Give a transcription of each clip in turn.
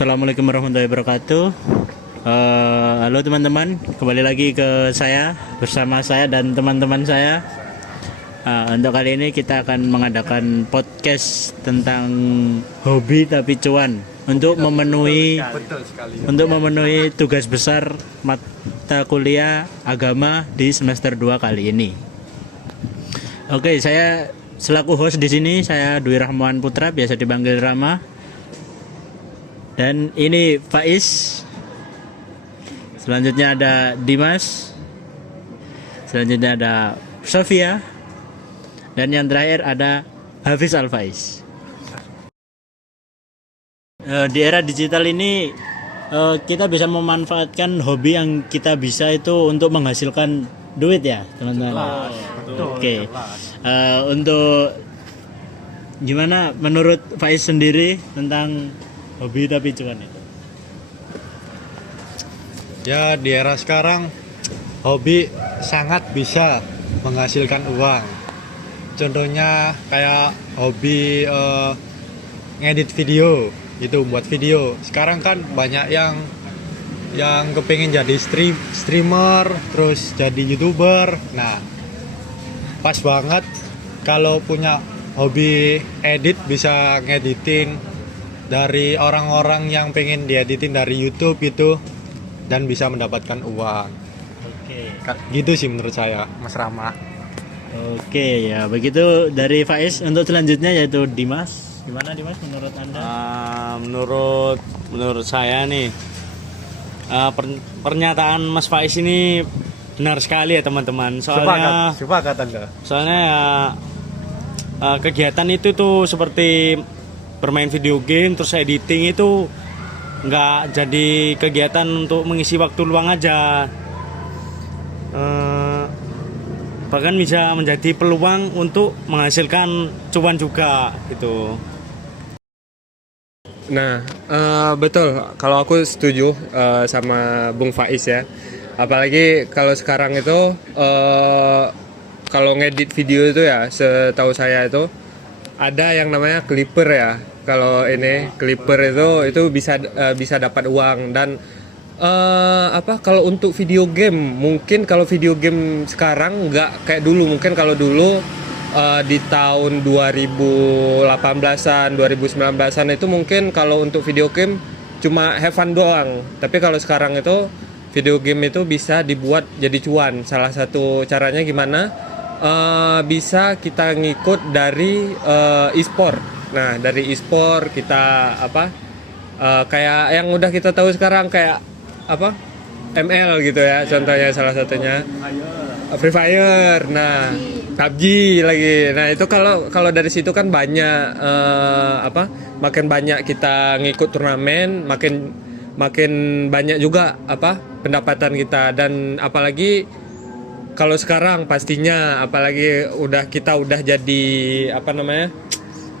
Assalamualaikum warahmatullahi wabarakatuh. Halo teman-teman, kembali lagi ke saya bersama saya dan teman-teman saya. Untuk kali ini kita akan mengadakan podcast tentang hobi tapi cuan untuk memenuhi tugas besar mata kuliah agama di semester 2 kali ini. Oke, saya selaku host di sini, saya Dwi Rahmawan Putra, biasa dipanggil Rama. Dan ini Faiz. Selanjutnya ada Dimas. Selanjutnya ada Sofia. Dan yang terakhir ada Hafiz Al-Faiz. Di era digital ini kita bisa memanfaatkan hobi yang kita bisa itu untuk menghasilkan duit ya teman-teman. Oke. Untuk gimana menurut Faiz sendiri tentang hobi tapi cuan itu? Ya, di era sekarang hobi sangat bisa menghasilkan uang. Contohnya kayak hobi ngedit video, itu buat video. Sekarang kan banyak yang kepingin jadi streamer, terus jadi YouTuber. Nah, pas banget kalau punya hobi edit, bisa ngeditin dari orang-orang yang pengen dieditin dari YouTube itu, dan bisa mendapatkan uang. Oke. Gitu sih menurut saya, Mas Rama. Oke, ya begitu dari Faiz. Untuk selanjutnya yaitu Dimas. Gimana Dimas menurut Anda? Menurut saya nih, pernyataan Mas Faiz ini benar sekali ya teman-teman. Sepakat Anda. Soalnya ya, kegiatan itu tuh seperti bermain video game terus editing itu nggak jadi kegiatan untuk mengisi waktu luang aja, bahkan bisa menjadi peluang untuk menghasilkan cuan juga gitu. Nah, betul. Kalau aku setuju sama Bung Faiz ya. Apalagi kalau sekarang itu kalau ngedit video itu ya, setahu saya itu ada yang namanya clipper ya. Kalau ini clipper itu bisa dapat uang. Dan kalau untuk video game, mungkin kalau video game sekarang nggak kayak dulu. Mungkin kalau dulu di tahun 2018-an, 2019-an itu mungkin kalau untuk video game cuma have fun doang. Tapi kalau sekarang itu video game itu bisa dibuat jadi cuan. Salah satu caranya gimana? Bisa kita ngikut dari e-sport. Nah, dari e-sport kita kayak yang udah kita tahu sekarang kayak ML gitu ya, contohnya salah satunya Free Fire. Nah, PUBG lagi. Nah, itu kalau dari situ kan banyak makin banyak kita ngikut turnamen, makin banyak juga pendapatan kita. Dan apalagi kalau sekarang pastinya apalagi kita udah jadi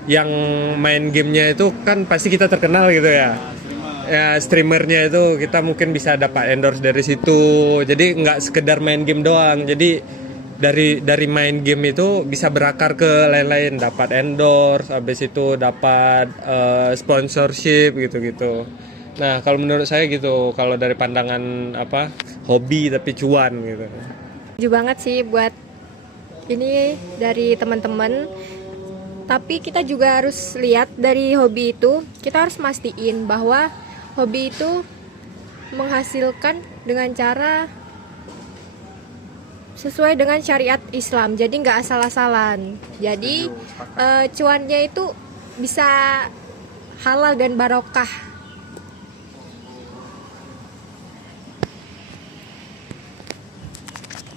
yang main gamenya itu kan pasti kita terkenal gitu ya. Ya, streamernya itu kita mungkin bisa dapat endorse dari situ. Jadi nggak sekedar main game doang. Jadi dari main game itu bisa berakar ke lain-lain, dapat endorse, habis itu dapat sponsorship gitu-gitu. Nah, kalau menurut saya gitu, kalau dari pandangan hobi tapi cuan gitu. Setuju banget sih buat ini dari teman-teman. Tapi kita juga harus lihat dari hobi itu, kita harus mastiin bahwa hobi itu menghasilkan dengan cara sesuai dengan syariat Islam. Jadi nggak asal-asalan. Jadi cuannya itu bisa halal dan barokah.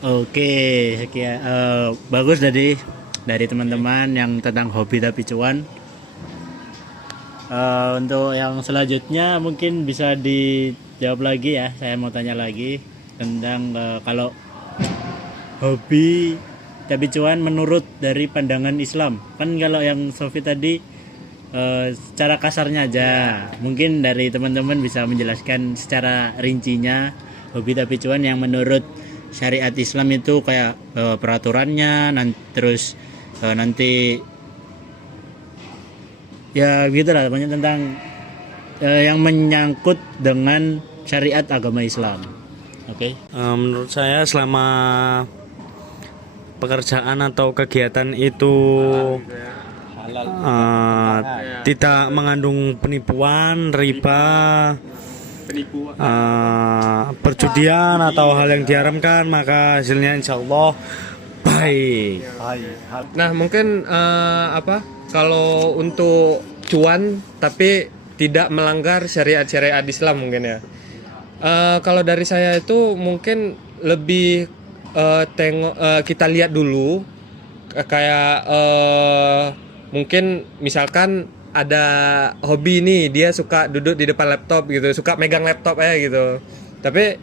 Oke, sekian bagus dari teman-teman yang tentang hobi tapi cuan. Untuk yang selanjutnya mungkin bisa dijawab lagi ya. Saya mau tanya lagi tentang kalau hobi tapi cuan menurut dari pandangan Islam. Kan kalau yang Sofi tadi secara kasarnya aja. Mungkin dari teman-teman bisa menjelaskan secara rincinya hobi tapi cuan yang menurut syariat Islam itu kayak peraturannya, terus nanti ya gitulah banyak tentang yang menyangkut dengan syariat agama Islam. Oke. Menurut saya selama pekerjaan atau kegiatan itu tidak mengandung penipuan, riba, perjudian atau hal yang diharamkan, maka hasilnya insya Allah baik. Nah mungkin kalau untuk cuan tapi tidak melanggar syariat Islam mungkin ya. Kalau dari saya itu mungkin lebih kita lihat dulu kayak mungkin misalkan ada hobi nih, dia suka duduk di depan laptop gitu, suka megang laptop aja gitu, tapi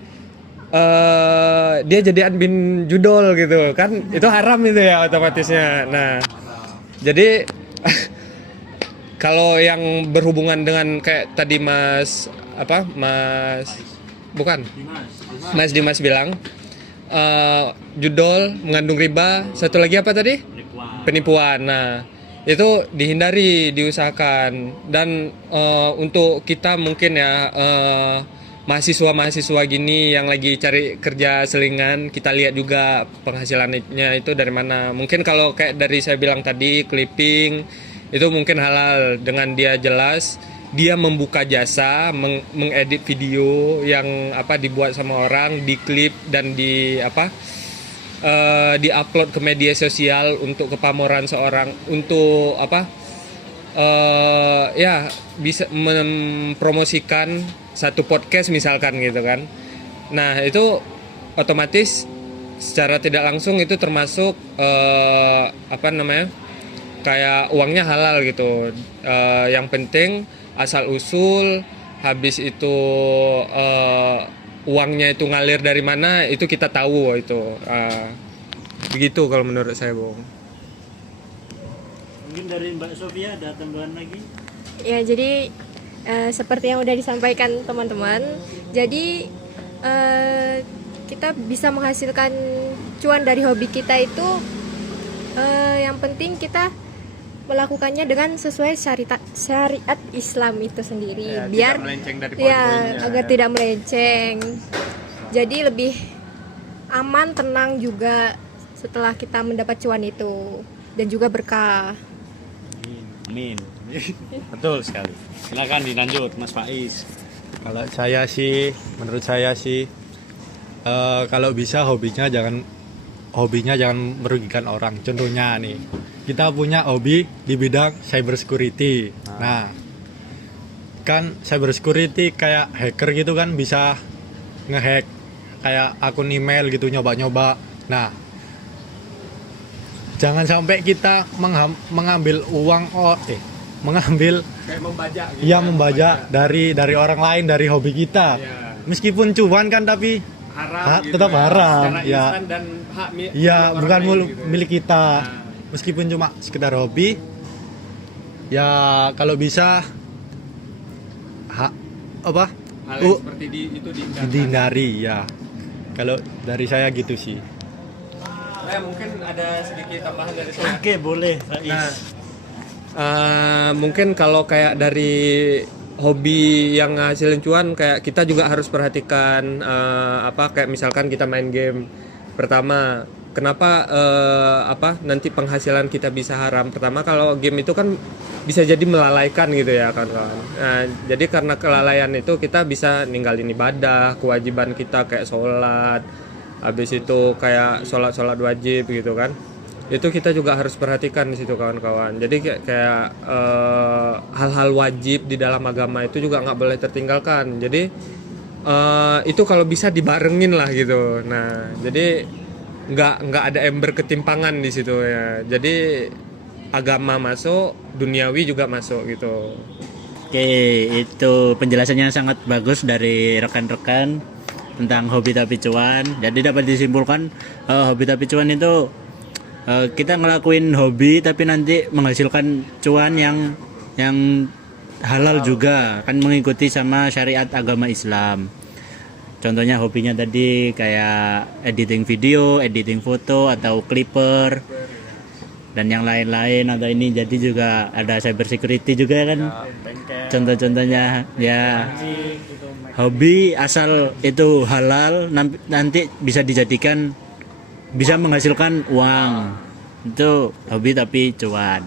dia jadi admin judol gitu kan, itu haram itu ya otomatisnya. Nah jadi kalau yang berhubungan dengan kayak tadi Mas Dimas bilang judol mengandung riba, satu lagi apa tadi? Penipuan. Nah itu dihindari, diusahakan. Dan untuk kita mungkin ya mahasiswa gini yang lagi cari kerja selingan, kita lihat juga penghasilannya itu dari mana. Mungkin kalau kayak dari saya bilang tadi, clipping itu mungkin halal dengan dia jelas dia membuka jasa mengedit video yang dibuat sama orang, diklip dan di-upload ke media sosial untuk kepameran seorang, untuk bisa mempromosikan satu podcast misalkan gitu kan. Nah itu otomatis secara tidak langsung itu termasuk kayak uangnya halal gitu. Yang penting asal usul, habis itu uangnya itu ngalir dari mana itu kita tahu itu. Begitu kalau menurut saya, Bung. Mungkin dari Mbak Sofia ada tambahan lagi? Ya, jadi seperti yang udah disampaikan teman-teman, jadi kita bisa menghasilkan cuan dari hobi kita itu yang penting kita melakukannya dengan sesuai syariat Islam itu sendiri, Ya, biar tidak melenceng dari poin-poinnya, agar tidak melenceng. Jadi lebih aman, tenang juga setelah kita mendapat cuan itu, dan juga berkah. Amin. Betul sekali. Silakan dilanjut Mas Faiz. Kalau menurut saya sih kalau bisa hobinya jangan merugikan orang. Contohnya nih, kita punya hobi di bidang cyber security. Nah, kan cyber security kayak hacker gitu kan, bisa ngehack kayak akun email gitu, nyoba-nyoba. Nah, jangan sampai kita mengambil uang mengambil Kayak membajak gitu. ya membajak dari orang lain, dari hobi kita. Ya. Meskipun cuan kan, tapi Haram gitu tetap ya. haram Secara ya. instan dan hak Ya orang bukan lain gitu. milik kita. Nah. Meskipun cuma sekedar hobi, ya kalau bisa Hal yang seperti itu dihindarkan. dihindari ya. Kalau dari saya gitu sih. Mungkin ada sedikit tambahan dari saya. Oke, boleh Faiz. Mungkin kalau kayak dari hobi yang ngasilin cuan, kayak kita juga harus perhatikan kayak misalkan kita main game. Pertama, kenapa nanti penghasilan kita bisa haram? Pertama, kalau game itu kan bisa jadi melalaikan gitu ya kawan-kawan. Nah, jadi karena kelalaian itu kita bisa ninggalin ibadah, kewajiban kita kayak sholat, habis itu kayak sholat wajib gitu kan. Itu kita juga harus perhatikan di situ kawan-kawan. Jadi kayak hal-hal wajib di dalam agama itu juga nggak boleh tertinggalkan. Jadi itu kalau bisa dibarengin lah gitu. Nah jadi nggak ada ember ketimpangan di situ ya. Jadi agama masuk, duniawi juga masuk gitu. Oke, itu penjelasannya sangat bagus dari rekan-rekan tentang hobi tapi cuan. Jadi dapat disimpulkan hobi tapi cuan itu kita ngelakuin hobi tapi nanti menghasilkan cuan yang halal juga, kan mengikuti sama syariat agama Islam. Contohnya hobinya tadi kayak editing video, editing foto atau clipper dan yang lain-lain. Atau ini jadi juga ada cyber security juga kan. contoh-contohnya ya hobi asal itu halal nanti bisa dijadikan bisa menghasilkan uang, itu hobi tapi cuan.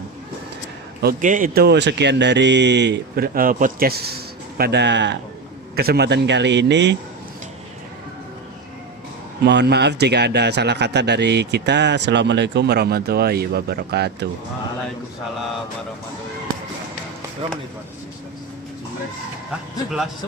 Oke, itu sekian dari podcast pada kesempatan kali ini. Mohon maaf jika ada salah kata dari kita. Assalamualaikum warahmatullahi wabarakatuh. Waalaikumsalam warahmatullahi wabarakatuh. Berapa menit, Pak? 11.